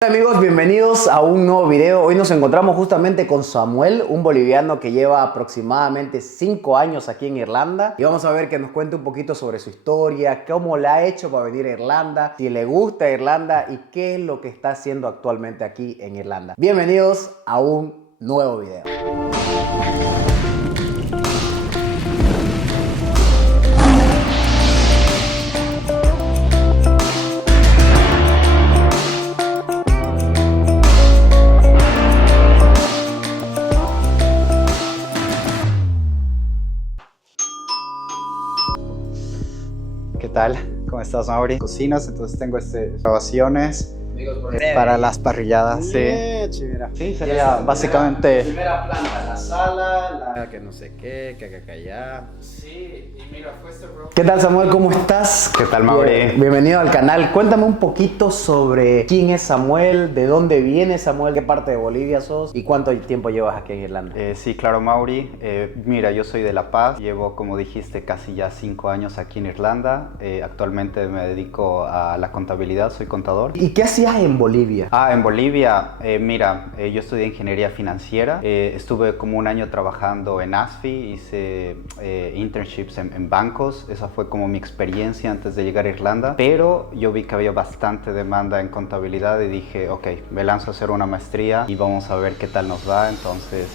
Hola amigos, bienvenidos a un nuevo video. Hoy nos encontramos justamente con Samuel, un boliviano que lleva aproximadamente 5 años aquí en Irlanda. Y vamos a ver que nos cuente un poquito sobre su historia, cómo la ha hecho para venir a Irlanda, si le gusta Irlanda y qué es lo que está haciendo actualmente aquí en Irlanda. Bienvenidos a un nuevo video. ¿Qué tal? ¿Cómo estás, Mauri? Cocinas, entonces tengo grabaciones para las parrilladas. Sí, sería básicamente... Primera planta, la sala, la que no sé qué, que acá allá. Sí, y mira, fue este bro. ¿Qué tal, Samuel? ¿Cómo estás? ¿Qué tal, Mauri? Bienvenido al canal. Cuéntame un poquito sobre quién es Samuel, de dónde viene Samuel, qué parte de Bolivia sos y cuánto tiempo llevas aquí en Irlanda. Sí, claro, Mauri. Mira, yo soy de La Paz. Llevo, como dijiste, casi ya 5 años aquí en Irlanda. Actualmente me dedico a la contabilidad, soy contador. ¿Y qué hacías en Bolivia? En Bolivia, mira, yo estudié ingeniería financiera. Estuve como un año trabajando en ASFI, hice internships en bancos. Esa fue como mi experiencia antes de llegar a Irlanda. Pero yo vi que había bastante demanda en contabilidad y dije, ok, me lanzo a hacer una maestría y vamos a ver qué tal nos va. Entonces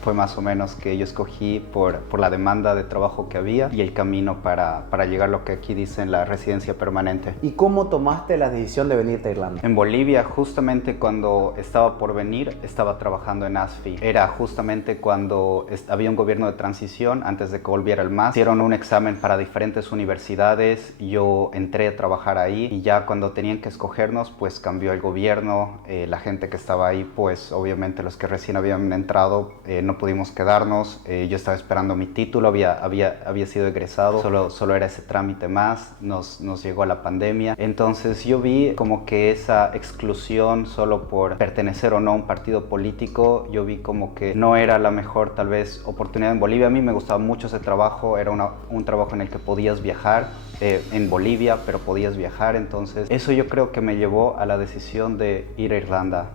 fue más o menos que yo escogí por la demanda de trabajo que había y el camino para llegar a lo que aquí dicen la residencia permanente. ¿Y cómo tomaste la decisión de venirte a Irlanda? En Bolivia, justamente cuando estaba por venir, estaba trabajando en ASFI. Era justamente cuando había un gobierno de transición, antes de que volviera el MAS. Hicieron un examen para diferentes universidades, yo entré a trabajar ahí y ya cuando tenían que escogernos, pues cambió el gobierno. La gente que estaba ahí, pues obviamente los que recién habían entrado, no pudimos quedarnos. Yo estaba esperando mi título, había sido egresado, solo era ese trámite más, nos llegó la pandemia. Entonces yo vi como que esa exclusión solo por pertenecer o no a un partido político, yo vi como que no era la mejor tal vez oportunidad en Bolivia. A mí me gustaba mucho ese trabajo, era un trabajo en el que podías viajar en Bolivia, pero podías viajar. Entonces eso yo creo que me llevó a la decisión de ir a Irlanda.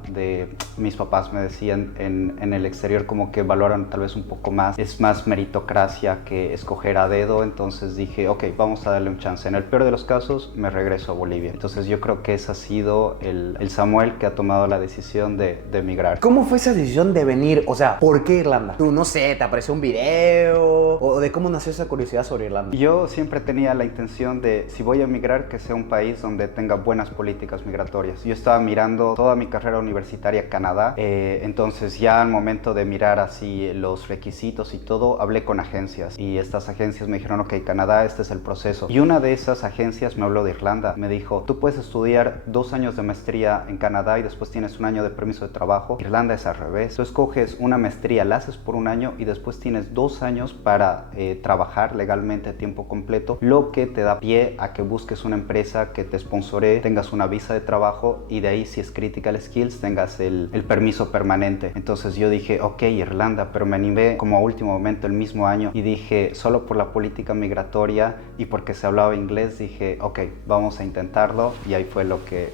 Mis papás me decían en el exterior como que valoran tal vez un poco más, es más meritocracia que escoger a dedo. Entonces dije, ok, vamos a darle un chance. En el peor de los casos me regreso a Bolivia. Entonces yo creo que ese ha sido el Samuel que ha tomado la decisión de emigrar. ¿Cómo fue esa decisión de venir? O sea, ¿por qué Irlanda? Tú, no sé, ¿te apareció un video? ¿O de cómo nació esa curiosidad sobre Irlanda? Yo siempre tenía la intención de, si voy a emigrar, que sea un país donde tenga buenas políticas migratorias. Yo estaba mirando toda mi carrera universitaria a Canadá, entonces ya al momento de mirar así los requisitos y todo, hablé con agencias y estas agencias me dijeron, ok, Canadá, este es el proceso. Y una de esas agencias me habló de Irlanda, me dijo, tú puedes estudiar 2 años de maestría en Canadá y después tienes un año de permiso de trabajo. Irlanda es al revés, tú escoges una maestría, la haces por un año y después tienes 2 años para trabajar legalmente a tiempo completo, lo que te da pie a que busques una empresa que te sponsoree, tengas una visa de trabajo y de ahí, si es critical skills, tengas el permiso permanente. Entonces yo dije, ok, Irlanda, pero me animé como a último momento el mismo año y dije, solo por la política migratoria y porque se hablaba inglés, dije, ok, vamos a intentarlo. Y ahí fue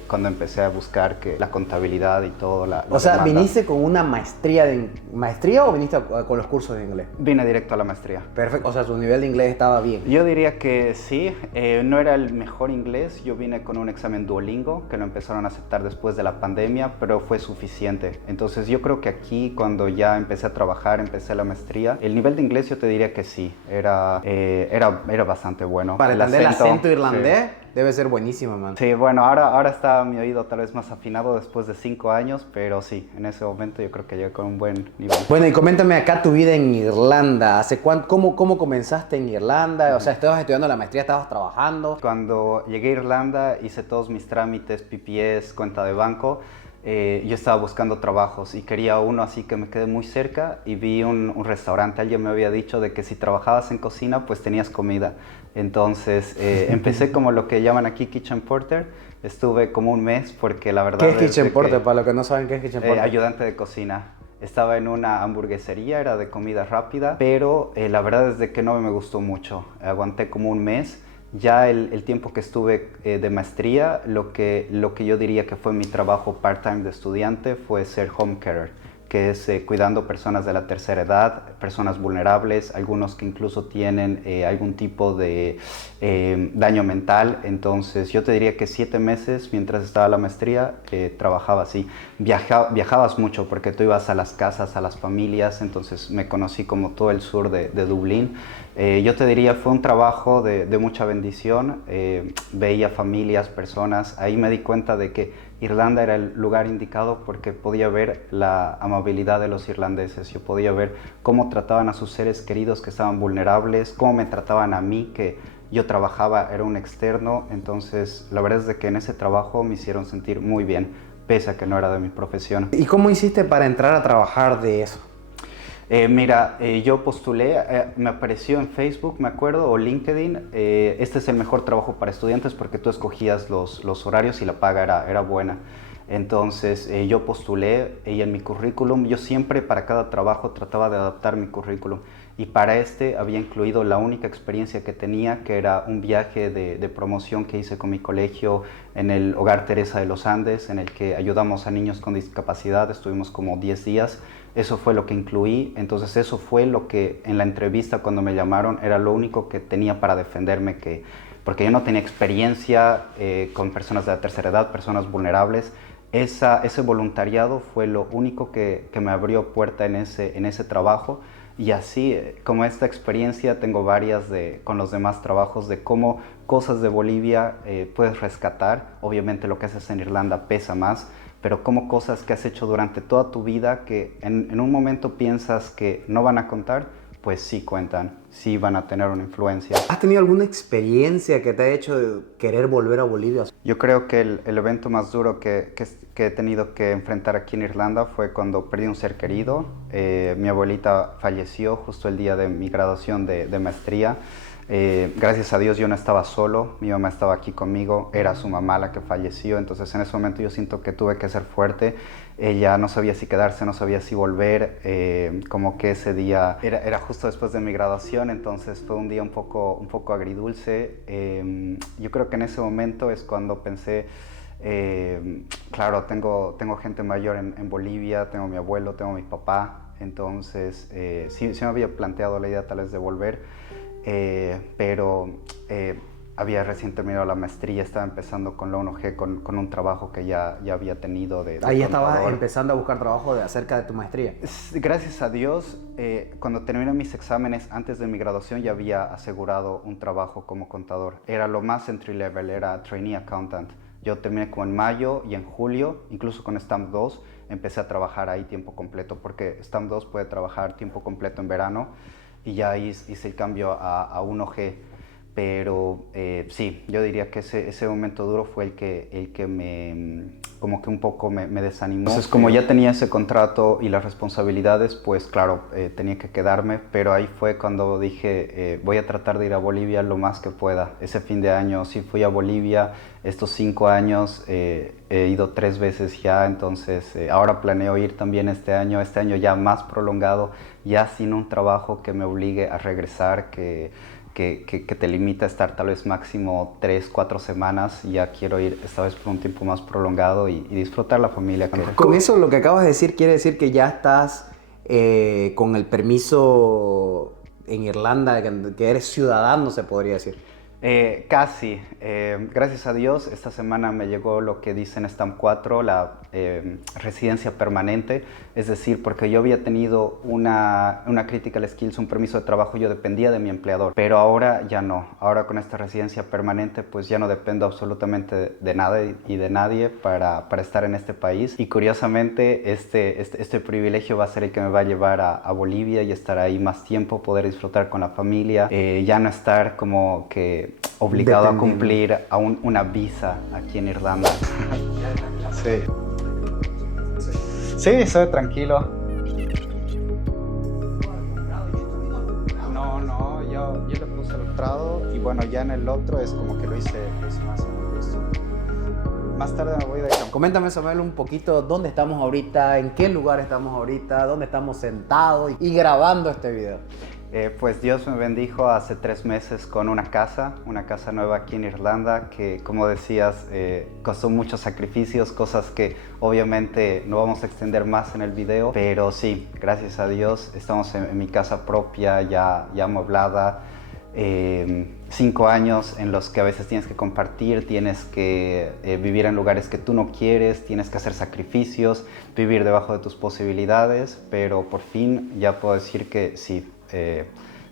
cuando empecé a buscar que la contabilidad y todo, o sea, demanda. ¿viniste con una maestría o viniste con los cursos de inglés? Vine directo a la maestría. Perfecto, o sea, tu nivel de inglés estaba bien. Yo diría que sí, no era el mejor inglés. Yo vine con un examen Duolingo que lo empezaron a aceptar después de la pandemia, pero fue suficiente. Entonces yo creo que aquí, cuando ya empecé a trabajar, empecé la maestría, el nivel de inglés yo te diría que sí, era bastante bueno. Para entender el acento irlandés, sí. Debe ser buenísimo, man. Sí, bueno, ahora está mi oído tal vez más afinado después de 5 años, pero sí, en ese momento yo creo que llegué con un buen nivel. Bueno, y coméntame acá tu vida en Irlanda. ¿Cómo comenzaste en Irlanda? O sea, estabas estudiando la maestría, estabas trabajando. Cuando llegué a Irlanda hice todos mis trámites, PPS, cuenta de banco. Yo estaba buscando trabajos y quería uno así que me quede muy cerca y vi un restaurante. Alguien me había dicho de que si trabajabas en cocina pues tenías comida. Entonces empecé como lo que llaman aquí kitchen porter. Estuve como un mes porque la verdad... ¿Qué es kitchen porter? Para los que no saben qué es kitchen porter. Ayudante de cocina. Estaba en una hamburguesería, era de comida rápida, pero la verdad es de que no me gustó mucho. Aguanté como un mes. Ya el tiempo que estuve de maestría, lo que yo diría que fue mi trabajo part-time de estudiante fue ser home carer, que es cuidando personas de la tercera edad, personas vulnerables, algunos que incluso tienen algún tipo de daño mental. Entonces yo te diría que 7 meses mientras estaba la maestría trabajaba así. Viajabas mucho porque tú ibas a las casas, a las familias, entonces me conocí como todo el sur de Dublín. Yo te diría fue un trabajo de mucha bendición, veía familias, personas, ahí me di cuenta de que Irlanda era el lugar indicado porque podía ver la amabilidad de los irlandeses, yo podía ver cómo trataban a sus seres queridos que estaban vulnerables, cómo me trataban a mí, que yo trabajaba, era un externo. Entonces la verdad es de que en ese trabajo me hicieron sentir muy bien, pese a que no era de mi profesión. ¿Y cómo hiciste para entrar a trabajar de eso? Mira, yo postulé, me apareció en Facebook, me acuerdo, o LinkedIn. Este es el mejor trabajo para estudiantes porque tú escogías los horarios y la paga era buena. Entonces yo postulé y en mi currículum, yo siempre para cada trabajo trataba de adaptar mi currículum. Y para este había incluido la única experiencia que tenía, que era un viaje de promoción que hice con mi colegio en el Hogar Teresa de los Andes, en el que ayudamos a niños con discapacidad. Estuvimos como 10 días. Eso fue lo que incluí, entonces eso fue lo que en la entrevista cuando me llamaron era lo único que tenía para defenderme, porque yo no tenía experiencia con personas de la tercera edad, personas vulnerables. Ese voluntariado fue lo único que me abrió puerta en ese trabajo. Y así, como esta experiencia, tengo varias con los demás trabajos de cómo cosas de Bolivia puedes rescatar. Obviamente lo que haces en Irlanda pesa más, pero como cosas que has hecho durante toda tu vida que en un momento piensas que no van a contar, pues sí cuentan, sí van a tener una influencia. ¿Has tenido alguna experiencia que te ha hecho querer volver a Bolivia? Yo creo que el evento más duro que he tenido que enfrentar aquí en Irlanda fue cuando perdí un ser querido. Mi abuelita falleció justo el día de mi graduación de maestría. Gracias a Dios yo no estaba solo, mi mamá estaba aquí conmigo, era su mamá la que falleció. Entonces en ese momento yo siento que tuve que ser fuerte. Ella no sabía si quedarse, no sabía si volver, como que ese día era justo después de mi graduación, entonces fue un día un poco agridulce. Yo creo que en ese momento es cuando pensé, claro, tengo gente mayor en Bolivia, tengo mi abuelo, tengo mi papá, entonces sí me había planteado la idea tal vez de volver. Pero había recién terminado la maestría, estaba empezando con la UNOG, con un trabajo que ya había tenido de Ahí contador. estabas empezando a buscar trabajo acerca de tu maestría. Gracias a Dios, cuando terminé mis exámenes antes de mi graduación ya había asegurado un trabajo como contador. Era lo más entry level, era trainee accountant. Yo terminé como en mayo y en julio, incluso con Stamp 2, empecé a trabajar ahí tiempo completo, porque Stamp 2 puede trabajar tiempo completo en verano. Y ya hice el cambio a 1G, pero sí, yo diría que ese momento duro fue el que me, como que un poco me desanimó. Entonces, como ya tenía ese contrato y las responsabilidades, pues claro, tenía que quedarme, pero ahí fue cuando dije, voy a tratar de ir a Bolivia lo más que pueda. Ese fin de año sí fui a Bolivia, estos 5 años he ido 3 veces ya, entonces ahora planeo ir también este año ya más prolongado, ya sin un trabajo que me obligue a regresar, que te limita a estar tal vez máximo 3-4 semanas. Ya quiero ir esta vez por un tiempo más prolongado y disfrutar la familia. Con eso lo que acabas de decir quiere decir que ya estás con el permiso en Irlanda, que eres ciudadano, se podría decir. Casi. Gracias a Dios, esta semana me llegó lo que dicen Stamp 4, la residencia permanente. Es decir, porque yo había tenido una critical skills, un permiso de trabajo, yo dependía de mi empleador. Pero ahora ya no. Ahora con esta residencia permanente, pues ya no dependo absolutamente de nada y de nadie para estar en este país. Y curiosamente, este privilegio va a ser el que me va a llevar a Bolivia y estar ahí más tiempo, poder disfrutar con la familia, ya no estar como que obligado a cumplir a una visa aquí en Irlanda. Sí. Sí, soy tranquilo. No, yo le puse el trado y bueno, ya en el otro es como que lo hice más a mi gusto. Más tarde me voy de campo. Coméntame, Samuel, un poquito dónde estamos ahorita, en qué lugar estamos ahorita, dónde estamos sentados y grabando este video. Pues Dios me bendijo hace 3 meses con una casa nueva aquí en Irlanda, que como decías, costó muchos sacrificios, cosas que obviamente no vamos a extender más en el video, pero sí, gracias a Dios, estamos en mi casa propia, ya amueblada. 5 años en los que a veces tienes que compartir, tienes que vivir en lugares que tú no quieres, tienes que hacer sacrificios, vivir debajo de tus posibilidades, pero por fin ya puedo decir que sí,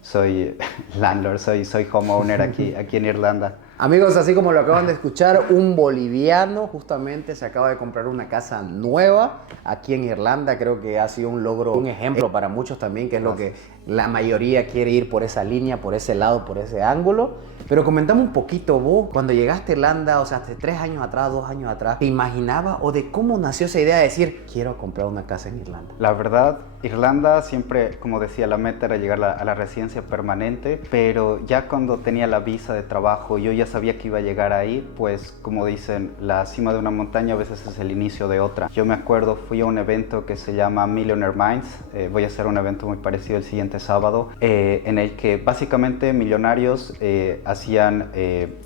soy landlord, soy homeowner aquí en Irlanda. Amigos, así como lo acaban de escuchar, un boliviano justamente se acaba de comprar una casa nueva aquí en Irlanda. Creo que ha sido un logro, un ejemplo para muchos también, que es lo que la mayoría quiere ir por esa línea, por ese lado, por ese ángulo. Pero comentame un poquito vos, cuando llegaste a Irlanda, o sea, hace 3 años atrás, 2 años atrás, ¿te imaginabas o de cómo nació esa idea de decir, quiero comprar una casa en Irlanda? La verdad, Irlanda siempre, como decía, la meta era llegar a la residencia permanente, pero ya cuando tenía la visa de trabajo, yo ya sabía que iba a llegar ahí, pues como dicen, la cima de una montaña a veces es el inicio de otra. Yo me acuerdo, fui a un evento que se llama Millionaire Minds, voy a hacer un evento muy parecido el siguiente sábado, en el que básicamente millonarios te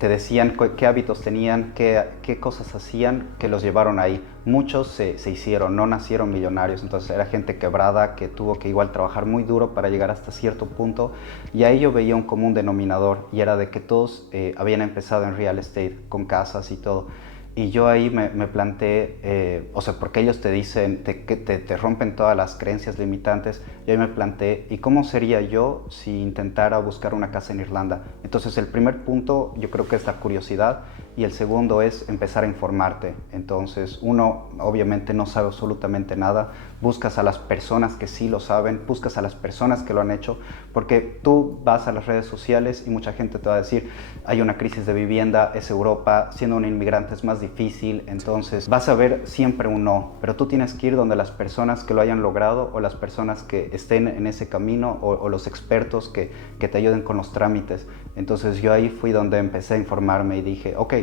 decían qué hábitos tenían, qué cosas hacían que los llevaron ahí. Muchos se hicieron, no nacieron millonarios, entonces era gente quebrada que tuvo que igual trabajar muy duro para llegar hasta cierto punto, y ahí yo veía un común denominador, y era de que todos habían empezado en real estate, con casas y todo. Y yo ahí me planteé, o sea, porque ellos te dicen, te rompen todas las creencias limitantes, y ahí me planteé, ¿y cómo sería yo si intentara buscar una casa en Irlanda? Entonces el primer punto yo creo que es la curiosidad, y el segundo es empezar a informarte. Entonces uno obviamente no sabe absolutamente nada, buscas a las personas que sí lo saben, buscas a las personas que lo han hecho, porque tú vas a las redes sociales y mucha gente te va a decir, hay una crisis de vivienda, es Europa, siendo un inmigrante es más difícil, entonces vas a ver siempre un no, pero tú tienes que ir donde las personas que lo hayan logrado, o las personas que estén en ese camino, o los expertos que te ayuden con los trámites. Entonces yo ahí fui donde empecé a informarme y dije, ok,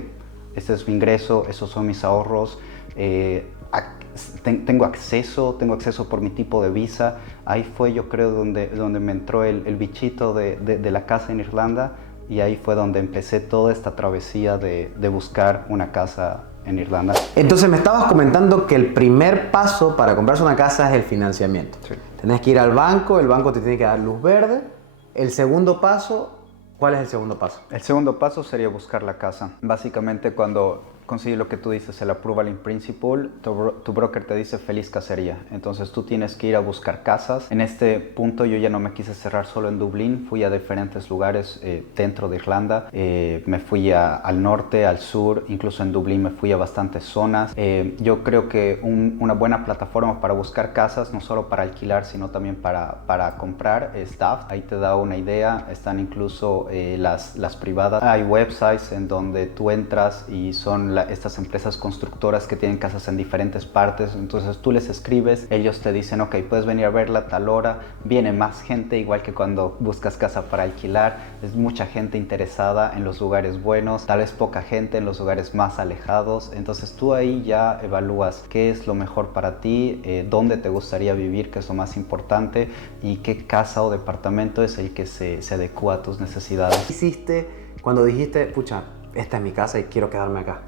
este es mi ingreso, esos son mis ahorros, tengo acceso por mi tipo de visa. Ahí fue, yo creo, donde me entró el bichito de la casa en Irlanda, y ahí fue donde empecé toda esta travesía de buscar una casa en Irlanda. Entonces me estabas comentando que el primer paso para comprarse una casa es el financiamiento. Sí. Tenés que ir al banco, el banco te tiene que dar luz verde. El segundo paso, ¿cuál es el segundo paso? El segundo paso sería buscar la casa. Básicamente, cuando consigues lo que tú dices, el approval in principle, tu broker te dice feliz cacería. Entonces tú tienes que ir a buscar casas. En este punto yo ya no me quise cerrar solo en Dublín, fui a diferentes lugares dentro de Irlanda. Me fui al norte, al sur, incluso en Dublín me fui a bastantes zonas. Yo creo que una buena plataforma para buscar casas, no solo para alquilar, sino también para comprar, es Daft. Ahí te da una idea, están incluso las privadas. Hay websites en donde tú entras y son estas empresas constructoras que tienen casas en diferentes partes, entonces tú les escribes, ellos te dicen, ok, puedes venir a verla a tal hora, viene más gente, igual que cuando buscas casa para alquilar, es mucha gente interesada en los lugares buenos, tal vez poca gente en los lugares más alejados, entonces tú ahí ya evalúas qué es lo mejor para ti, dónde te gustaría vivir, qué es lo más importante, y qué casa o departamento es el que se adecua a tus necesidades. ¿Qué hiciste cuando dijiste, pucha, esta es mi casa y quiero quedarme acá?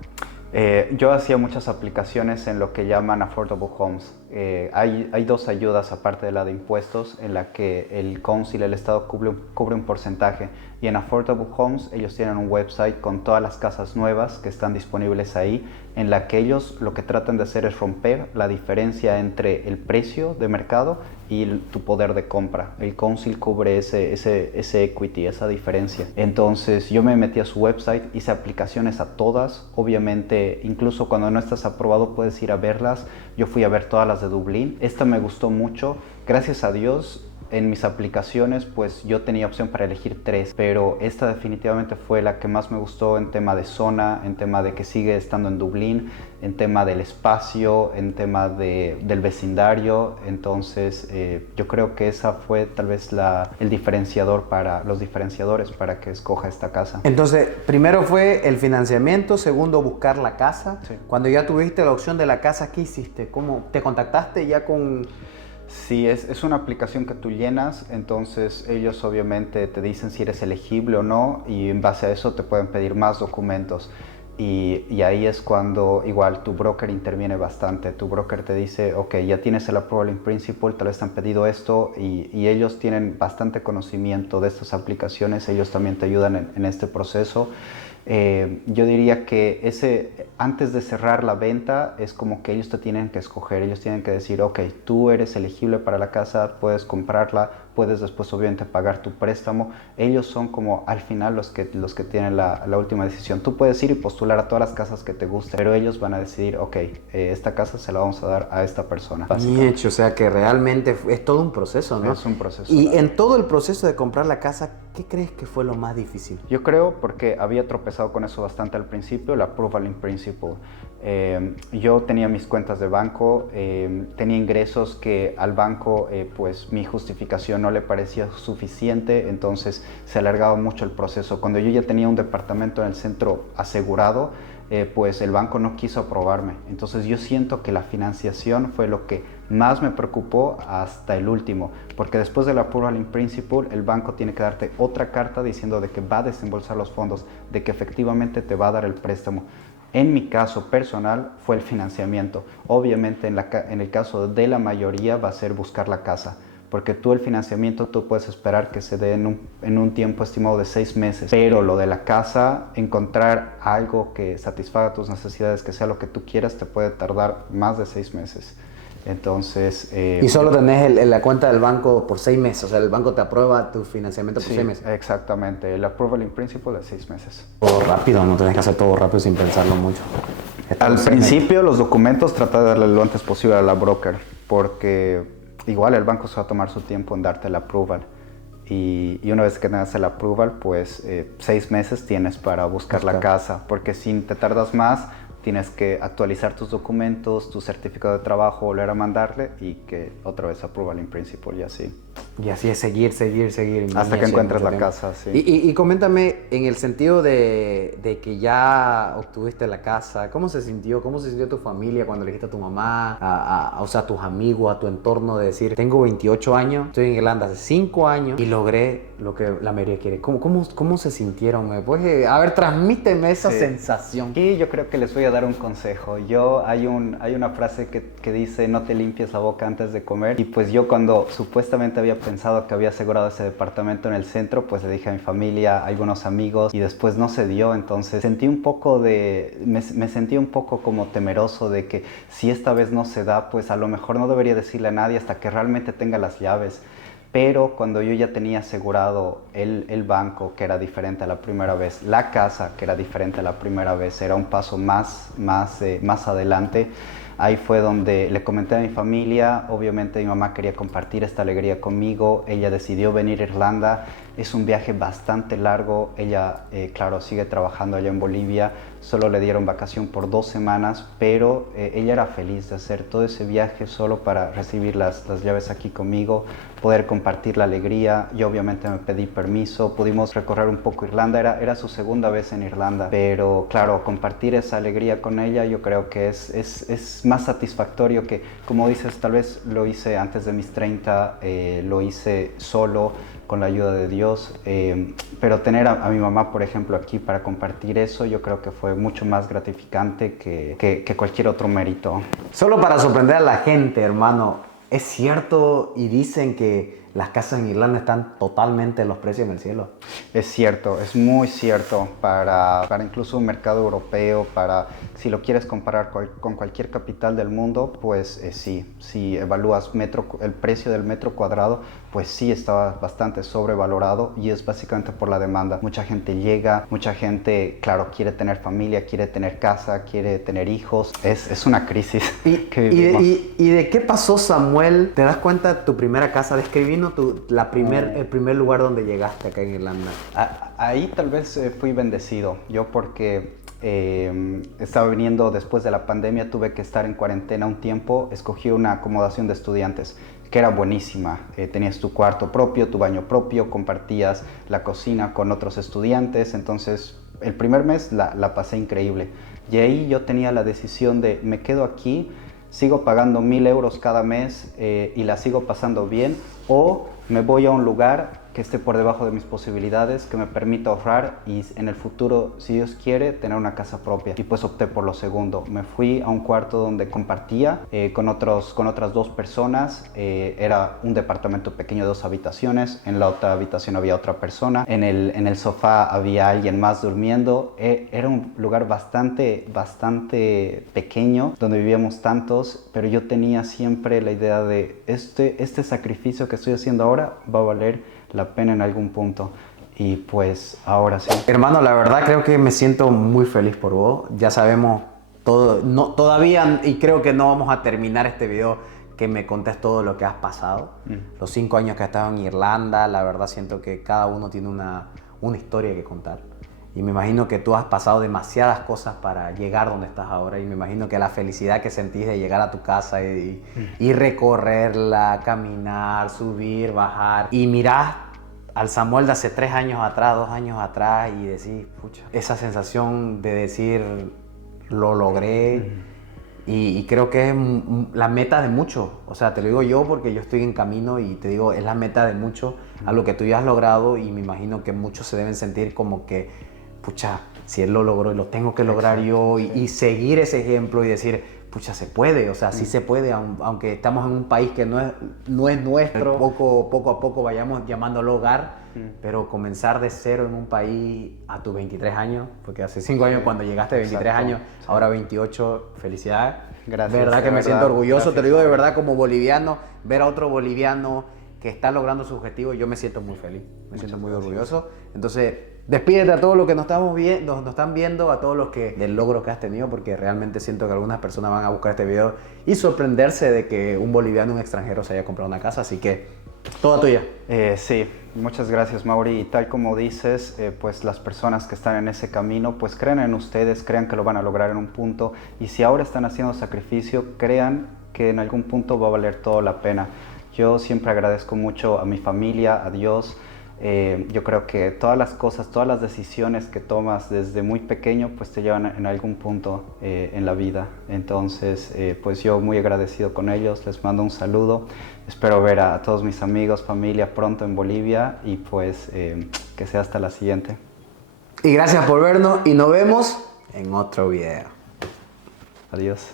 Yo hacía muchas aplicaciones en lo que llaman Affordable Homes. Hay 2 ayudas aparte de la de impuestos, en la que el council, el estado cubre un porcentaje, y en Affordable Homes ellos tienen un website con todas las casas nuevas que están disponibles ahí, en la que ellos lo que tratan de hacer es romper la diferencia entre el precio de mercado y tu poder de compra. El council cubre ese equity, esa diferencia. Entonces yo me metí a su website, hice aplicaciones a todas, obviamente incluso cuando no estás aprobado puedes ir a verlas. Yo fui a ver todas las de Dublín. Esta me gustó mucho, gracias a Dios. En mis aplicaciones pues yo tenía opción para elegir 3, pero esta definitivamente fue la que más me gustó en tema de zona, en tema de que sigue estando en Dublín, en tema del espacio, en tema del vecindario. Entonces yo creo que esa fue tal vez el diferenciador para los diferenciadores para que escoja esta casa. Entonces, primero fue el financiamiento, segundo buscar la casa. Sí. Cuando ya tuviste la opción de la casa, ¿qué hiciste? ¿Cómo te contactaste ya con Sí, es una aplicación que tú llenas, entonces ellos obviamente te dicen si eres elegible o no y en base a eso te pueden pedir más documentos. Y ahí es cuando igual tu broker interviene bastante. Tu broker te dice, ok, ya tienes el approval in principle, tal vez te han pedido esto y ellos tienen bastante conocimiento de estas aplicaciones, ellos también te ayudan en este proceso. Yo diría que antes de cerrar la venta es como que ellos te tienen que escoger, ellos tienen que decir, ok, tú eres elegible para la casa, puedes comprarla, puedes después obviamente pagar tu préstamo. Ellos son como al final los que tienen la última decisión. Tú puedes ir y postular a todas las casas que te gusten, pero ellos van a decidir, ok, esta casa se la vamos a dar a esta persona. Ni hecho, o sea que realmente es todo un proceso, ¿no? Es un proceso. Y en todo el proceso de comprar la casa, ¿qué crees que fue lo más difícil? Yo creo, porque había tropezado con eso bastante al principio, la approval in principle. Yo tenía mis cuentas de banco, tenía ingresos que al banco pues mi justificación no le parecía suficiente, entonces se alargaba mucho el proceso. Cuando yo ya tenía un departamento en el centro asegurado, pues el banco no quiso aprobarme. Entonces yo siento que la financiación fue lo que más me preocupó hasta el último, porque después del approval in principle el banco tiene que darte otra carta diciendo de que va a desembolsar los fondos, de que efectivamente te va a dar el préstamo. En mi caso personal fue el financiamiento. Obviamente en el caso de la mayoría va a ser buscar la casa, porque tú el financiamiento tú puedes esperar que se dé en un tiempo estimado de 6 meses, pero lo de la casa, encontrar algo que satisfaga tus necesidades, que sea lo que tú quieras, te puede tardar más de 6 meses. Entonces... y solo tenés la cuenta del banco por 6 meses, o sea, el banco te aprueba tu financiamiento por 6 meses. Exactamente, el approval in principle de 6 meses. Todo rápido, no tenés que hacer todo rápido sin pensarlo mucho. Al principio los documentos trata de darle lo antes posible a la broker, porque igual el banco se va a tomar su tiempo en darte el approval. Y una vez que tengas el approval, pues 6 meses tienes para buscar la casa, porque si te tardas más, tienes que actualizar tus documentos, tu certificado de trabajo, volver a mandarle y que otra vez approval in principle y así. Y así es seguir. Hasta que encuentres la casa, sí. Y coméntame, en el sentido de que ya obtuviste la casa, ¿cómo se sintió? ¿Cómo se sintió tu familia cuando le dijiste a tu mamá, o sea, a tus amigos, a tu entorno, de decir, tengo 28 años, estoy en Irlanda hace 5 años y logré lo que la mayoría quiere? ¿Cómo se sintieron? A ver, transmíteme esa sensación. Y yo creo que les voy a dar un consejo. Hay una frase que dice, no te limpies la boca antes de comer. Y pues yo cuando supuestamente había pensado que había asegurado ese departamento en el centro, pues le dije a mi familia, a algunos amigos, y después no se dio. Entonces me sentí un poco como temeroso de que si esta vez no se da, pues a lo mejor no debería decirle a nadie hasta que realmente tenga las llaves. Pero cuando yo ya tenía asegurado el banco, que era diferente a la primera vez, la casa, que era diferente a la primera vez, era un paso más adelante. Ahí fue donde le comenté a mi familia. Obviamente mi mamá quería compartir esta alegría conmigo. Ella decidió venir a Irlanda. Es un viaje bastante largo. Ella, claro, sigue trabajando allá en Bolivia. Solo le dieron vacación por 2 semanas, pero ella era feliz de hacer todo ese viaje solo para recibir las llaves aquí conmigo, poder compartir la alegría. Yo obviamente me pedí permiso, pudimos recorrer un poco Irlanda, era su segunda vez en Irlanda, pero claro, compartir esa alegría con ella yo creo que es más satisfactorio que, como dices, tal vez lo hice antes de mis 30, lo hice solo, con la ayuda de Dios, pero tener a mi mamá, por ejemplo, aquí para compartir eso, yo creo que fue mucho más gratificante que cualquier otro mérito. Solo para sorprender a la gente, hermano, ¿es cierto y dicen que las casas en Irlanda están totalmente los precios en el cielo? Es cierto, es muy cierto para incluso un mercado europeo, para si lo quieres comparar con cualquier capital del mundo, pues sí, si evalúas el precio del metro cuadrado, pues sí está bastante sobrevalorado y es básicamente por la demanda. Mucha gente llega, mucha gente, claro, quiere tener familia, quiere tener casa, quiere tener hijos. Es una crisis que vivimos. ¿Y de qué pasó, Samuel? ¿Te das cuenta tu primera casa? Describiendo el primer lugar donde llegaste acá en Irlanda. Ahí tal vez fui bendecido. Yo porque estaba viniendo después de la pandemia, tuve que estar en cuarentena un tiempo, escogí una acomodación de estudiantes que era buenísima. Tenías tu cuarto propio, tu baño propio, compartías la cocina con otros estudiantes, entonces el primer mes la pasé increíble. Y ahí yo tenía la decisión de me quedo aquí, sigo pagando 1000 euros cada mes y la sigo pasando bien, o me voy a un lugar que esté por debajo de mis posibilidades, que me permita ahorrar y en el futuro, si Dios quiere, tener una casa propia. Y pues opté por lo segundo. Me fui a un cuarto donde compartía con otras 2 personas. Era un departamento pequeño de 2 habitaciones. En la otra habitación había otra persona. En el sofá había alguien más durmiendo. Era un lugar bastante pequeño donde vivíamos tantos, pero yo tenía siempre la idea de este sacrificio que estoy haciendo ahora va a valer la pena en algún punto. Y pues ahora sí. Hermano, la verdad creo que me siento muy feliz por vos. Ya sabemos todo, no, todavía, y creo que no vamos a terminar este video que me contes todo lo que has pasado. Los 5 años que has estado en Irlanda, la verdad siento que cada uno tiene una historia que contar. Y me imagino que tú has pasado demasiadas cosas para llegar donde estás ahora. Y me imagino que la felicidad que sentís de llegar a tu casa y recorrerla, caminar, subir, bajar. Y mirás al Samuel de hace 3 años atrás, 2 años atrás y decís, pucha, esa sensación de decir, lo logré. Y creo que es la meta de muchos. O sea, te lo digo yo porque yo estoy en camino y te digo, es la meta de muchos a lo que tú ya has logrado. Y me imagino que muchos se deben sentir como que, pucha, si él lo logró, lo tengo que lograr yo y seguir ese ejemplo y decir, pucha, se puede, o sea, sí se puede, aunque estamos en un país que no es nuestro, poco a poco vayamos llamándolo hogar, pero comenzar de cero en un país a tus 23 años, porque hace 5 años cuando llegaste 23 años, ahora 28, felicidades. Gracias. De verdad que me siento orgulloso, te lo digo de verdad como boliviano, ver a otro boliviano que está logrando su objetivo, yo me siento muy feliz, me siento muy orgulloso. Entonces, despídete a todos los que nos están viendo, a todos los que del logro que has tenido, porque realmente siento que algunas personas van a buscar este video y sorprenderse de que un boliviano, un extranjero se haya comprado una casa, así que toda tuya. Sí, muchas gracias, Mauri. Y tal como dices, pues las personas que están en ese camino, pues crean en ustedes, crean que lo van a lograr en un punto, y si ahora están haciendo sacrificio, crean que en algún punto va a valer toda la pena. Yo siempre agradezco mucho a mi familia, a Dios. Yo creo que todas las cosas, todas las decisiones que tomas desde muy pequeño, pues te llevan en algún punto en la vida. Entonces, pues yo muy agradecido con ellos, les mando un saludo. Espero ver a todos mis amigos, familia pronto en Bolivia y pues que sea hasta la siguiente. Y gracias por vernos y nos vemos en otro video. Adiós.